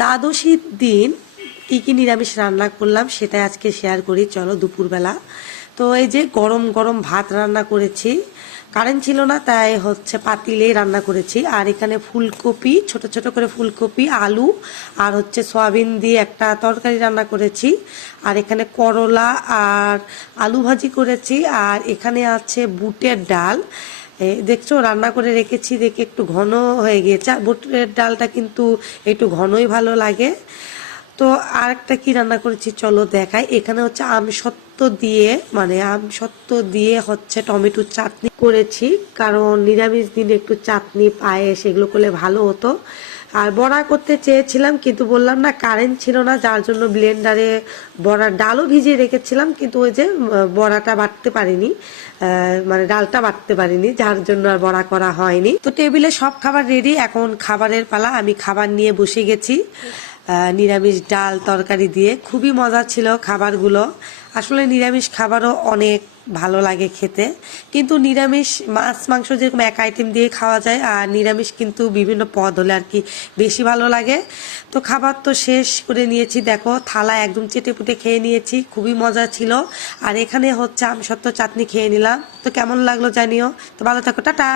দ্বাদশীর দিন কী কী নিরামিষ রান্না করলাম সেটা আজকে শেয়ার করি, চলো দুপুরবেলা। তো এই যে গরম গরম ভাত রান্না করেছি কারেন্ট ছিল না, তাই হচ্ছে পাতিলেই রান্না করেছি। আর এখানে ফুলকপি, ছোট ছোট করে ফুলকপি, আলু আর হচ্ছে সয়াবিন দিয়ে একটা তরকারি রান্না করেছি। আর এখানে করলা আর আলু ভাজি করেছি। আর এখানে আছে বুটের ডাল। দেখছ, রান্না করে রেখেছি, দেখে একটু ঘন হয়ে গিয়েছে। আর বুটের ডালটা কিন্তু একটু ঘনই ভালো লাগে। তো আরেকটা কি রান্না করেছি, চলো দেখাই। এখানে হচ্ছে আম আমসত্ত্ব দিয়ে মানে আম আমসত্ত্ব দিয়ে হচ্ছে টমেটোর চাটনি করেছি। কারণ নিরামিষ দিনে একটু চাটনি, পায়েস, এগুলো করলে ভালো হতো। আর বড়া করতে চেয়েছিলাম, কিন্তু বললাম না কারেন্ট ছিল না, যার জন্য ব্লেন্ডারে বড়ার ডালও ভিজিয়ে রেখেছিলাম, কিন্তু ওই যে বড়াটা বাটতে পারিনি মানে ডালটা বাটতে পারিনি, যার জন্য আর বড়া করা হয়নি। তো টেবিলে সব খাবার রেডি এখন খাবারের পালা, আমি খাবার নিয়ে বসে গেছি। নিরামিষ ডাল তরকারি দিয়ে। খুবই মজা ছিল খাবারগুলো। আসলে নিরামিষ খাবারও অনেক ভালো লাগে খেতে। কিন্তু নিরামিষ মাছ, মাংস যেরকম এক আইটেম দিয়ে খাওয়া যায়, আর নিরামিষ কিন্তু বিভিন্ন পদ হলে আর কি বেশি ভালো লাগে। তো খাবার তো শেষ করে নিয়েছি, দেখো, থালা একদম চেটে পুটে খেয়ে নিয়েছি, খুবই মজা ছিল। আর এখানে হচ্ছে আমি সত্য চাটনি খেয়ে নিলাম। তো কেমন লাগল জানিও। তো ভালো থাকো, টাটা!